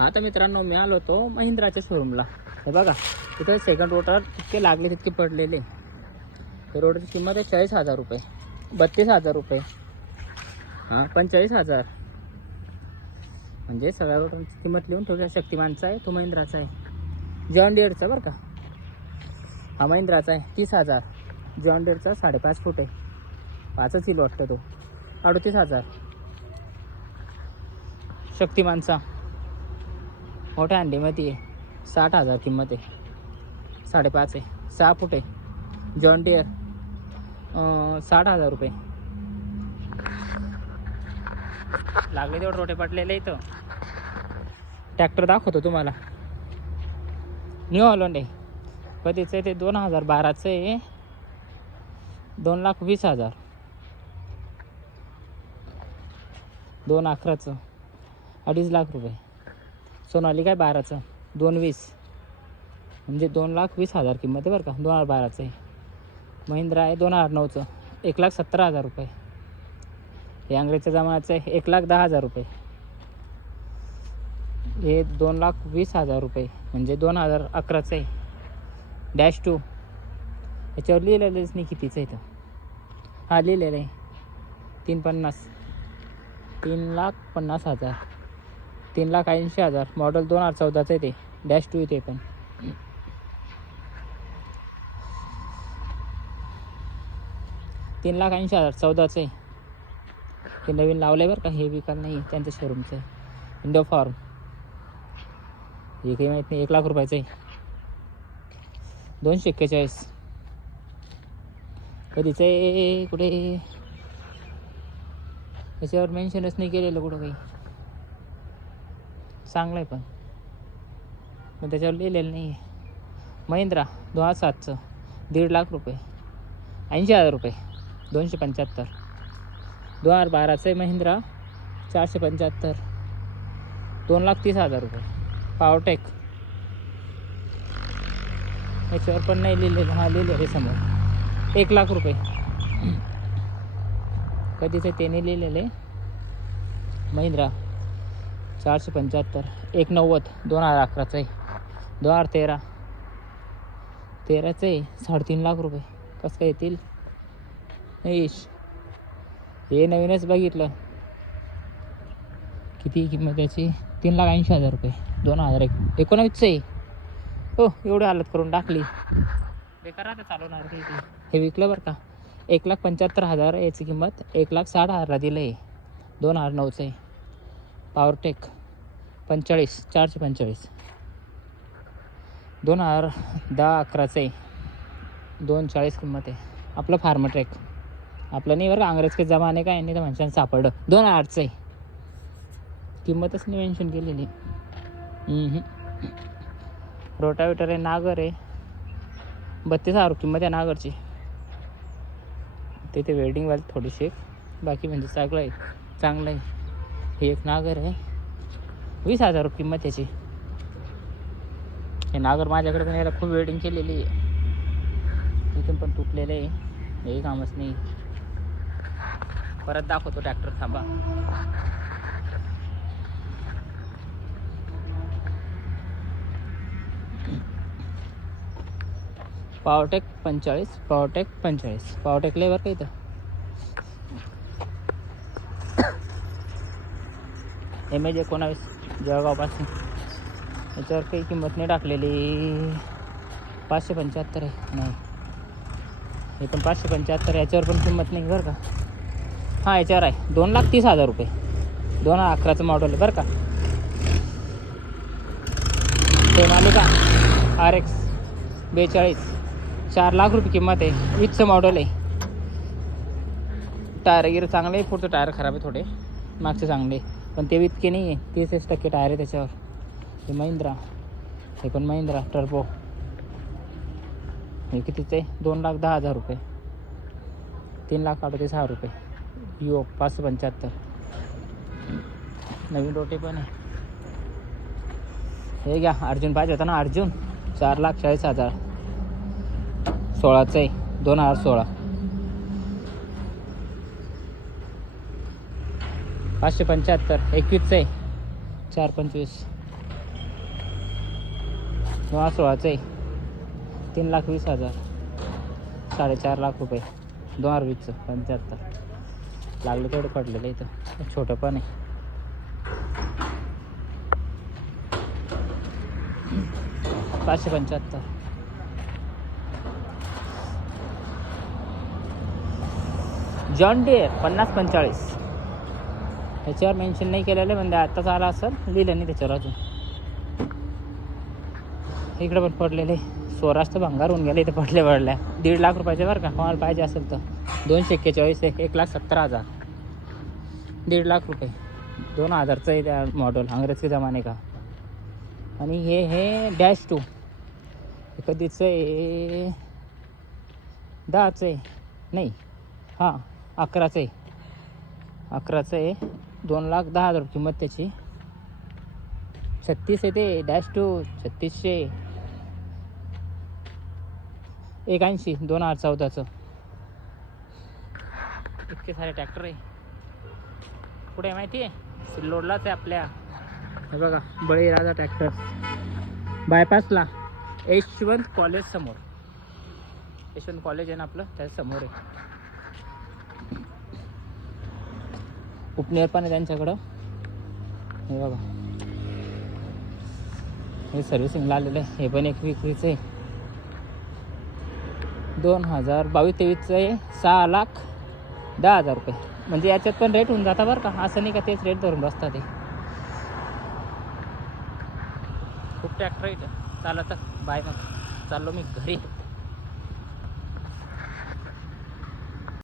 आता मित्रांनो मी आलो होतो महिंद्राच्या शोरूमला हे बघा तिथं सेकंड रोटर तितके लागले तितके पडलेले. ते रोटरची किंमत आहे चाळीस हजार रुपये. बत्तीस हजार रुपये. हां पंचेचाळीस हजार. म्हणजे सगळ्या रोटरची किंमत लिहून ठेवल्या शक्तिमानचा आहे तो महिंद्राचा आहे. जॉन डिअरचा बरं का? हा महिंद्राचा आहे तीस हजार. जॉन डिअरचा साडेपाच फूट आहे. पाचच किलो वाटतं तो. अडतीस हजार. शक्तिमानचा. मोठ्या अंडीमध्ये आहे. साठ हजार किंमत आहे. साडेपाच आहे. सहा फूट आहे. जॉन डिअर साठ हजार रुपये. लागले तेवढे रोटे पटलेले इथं. ट्रॅक्टर दाखवतो तुम्हाला. न्यू हॉलंड आहे. कधीचं आहे ते? दोन हजार बाराचं आहे. दोन लाख वीस हजार. दोन अकराचं. अडीच लाख रुपये. सोनाली काय बाराचं? दोन वीस. म्हणजे दोन लाख वीस हजार किंमत आहे बरं का? दोन हजार बाराचं आहे. महिंद्रा आहे दोन हजार नऊचं. एक लाख सत्तर हजार रुपये. हे अंग्रेजच्या जमान्याचं आहे एक लाख दहा हजार रुपये. हे दोन लाख वीस हजार रुपये. म्हणजे दोन हजार अकराचं आहे. Dash two. याच्यावर लिहिलेलंच नाही कितीचं आहे इथं हा लिहिलेलं आहे. तीन पन्नास. तीन लाख पन्नास हजार. तीन लाख ऐंशी हजार. मॉडेल दोन हजार चौदाचं आहे ते. डॅश टू इथे पण. तीन लाख ऐंशी हजार. चौदाचं आहे. ते नवीन लावलं आहे बरं का. हे विकाल नाही. आहे त्यांचं शोरूमचं आहे. इंडो फॉर्म हे काही माहीत नाही. एक लाख रुपयाचं आहे. दोनशे एक्केचाळीस. कधीचं आहे? कुठे? त्याच्यावर मेन्शनच नाही केलेलं कुठं काही. चांगलं आहे पण. पण त्याच्यावर लिहिलेलं नाही आहे महिंद्रा दोन हजार सातचं दीड लाख रुपये. ऐंशी हजार रुपये. दोनशे पंच्याहत्तर. दोन हजार बाराचं आहे महिंद्रा. चारशे पंच्याहत्तर. दोन लाख तीस हजार रुपये. पॉवरटेक. याच्यावर पण नाही लिहिलेलं. हा लिहिलं रे समोर. एक लाख रुपये. कधीचं ते नाही आहे. महिंद्रा. चारशे पंच्याहत्तर एक नव्वद दोन हजार अकराचं आहे दोन हजार तेरा. तेराचं आहे साडेतीन लाख रुपये. कसं काय येतील? ईश हे नवीनच बघितलं. किती किंमत त्याची तीन लाख ऐंशी हजार रुपये. दोन हजार एक. एकोणावीसचं आहे हो एवढं हालत करून टाकली. बेकार आता चालवणार ते. हे विकलं बरं का? एक लाख पंच्याहत्तर हजार याची किंमत एक लाख साठ हजारला दिलं आहे दोन हजार नऊचं आहे पावरटेक पंचेचाळीस चारशे पंचेचाळीस. दोन हजार दहा अकराचे आहे दोन चाळीस किंमत आहे. आपलं फार्मट्रेक आपलं नाही बरं का अंग्रेज के जमाने का नाही तर म्हणशान सापडलं. दोन आठचं आहे किंमतच नाही मेन्शन केलेली. रोटावेटर आहे नागर आहे. बत्तीस हजार किंमत आहे नागरची. तिथे वेल्डिंगवाले थोडीशी बाकी म्हणजे चांगलं आहे. चांगलं आहे. हे एक नागर आहे. वीस हजार रुपये किंमत त्याची हे नागर माझ्याकडे पण याला खूप वेटिंग केलेली आहे. इथून पण तुटलेलं आहे. हेही कामच नाही. परत दाखवतो ट्रॅक्टर थांबा. पॉवरटेक पंचेचाळीस पॉवरटेक पंचेचाळीस. पॉवरटेक लेबर का इथं? एम एज एकोणावीस जळगावपासून. याच्यावर काही किंमत नाही टाकलेली. पाचशे पंच्याहत्तर आहे. नाही. हे पण पाचशे पंच्याहत्तर याच्यावर पण किंमत नाही बरं का? हां याच्यावर आहे. दोन लाख तीस हजार रुपये. दोन हजार अकराचं मॉडेल आहे बरं का? ते मालिका आर एक्स बेचाळीस. चार लाख रुपये किंमत आहे. वीसचं मॉडेल आहे. टायर गिर चांगले आहे. पुढचं टायर खराब आहे थोडे. मागचे चांगले पण ते इतके नाही आहे तीस टक्के टायर आहे त्याच्यावर. हे महिंद्रा. हे पण महिंद्रा टर्बो हे कितीचं? आहे दोन लाख दहा हजार रुपये. तीन लाख अडतीस हजार रुपये. युओ पाचशे पंच्याहत्तर. नवीन रोटे पण आहे. हे घ्या अर्जुन पाहिजे होता ना अर्जुन? चार लाख चाळीस हजार. सोळाचं आहे. दोन हजार सोळा. पाचशे पंच्याहत्तर. एकवीसचं आहे. चार पंचवीस. दोन सोळाचं आहे. तीन लाख वीस हजार. साडेचार लाख रुपये. दोन हजार वीसचं. पंच्याहत्तर. लागलं तेवढं पडलेलं आहे इथं. छोटं पण आहे. पाचशे पंच्याहत्तर. जॉन डिअर पन्नास पंचेचाळीस ह्याच्यावर मेन्शन नाही केलेलं म्हणजे आत्ताच आला असेल लिहिलं नाही त्याच्यावर अजून. इकडे पण पडलेले. स्वराष्ट्र भंगार होऊन गेले इथे पडले पडल्या दीड लाख रुपयाचे बरं का कोणाला पाहिजे असेल तर. दोनशे एक्केचाळीस आहे एक लाख सत्तर हजार. दीड लाख रुपये. दोन हजारचं आहे त्या मॉडेल अंग्रेजचे जमाने का. आणि हे हे डॅश टू हे कधीचं आहे दहाचं आहे. नाही हां अकराचं आहे. अकराचं आहे. दोन लाख दहा हजार किंमत त्याची. छत्तीस आहे ते डॅश टू छत्तीसशे. एक ऐंशी दोन हजार चौदाचं. इतके सारे ट्रॅक्टर आहे. कुठे आहे माहिती आहे? सिल्लोडलाच आहे आपल्या. हे बघा बळीराजा ट्रॅक्टर बायपासला यशवंत कॉलेज समोर. यशवंत कॉलेज आहे ना आपलं? त्याच्यासमोर आहे. उपनेर पण आहे त्यांच्याकडं. हे बघा. हे सर्व्हिसिंगला आलेलं आहे. हे पण एक विक्रीचं आहे. दोन हजार बावीस तेवीसचं आहे. सहा लाख दहा हजार रुपये. म्हणजे याच्यात पण रेट होऊन जाता बरं का. असं नाही का तेच रेट धरून बसतात ते. खूप ट्रॅक्टर आहे चालत बाय मग. चाललो मी घरी.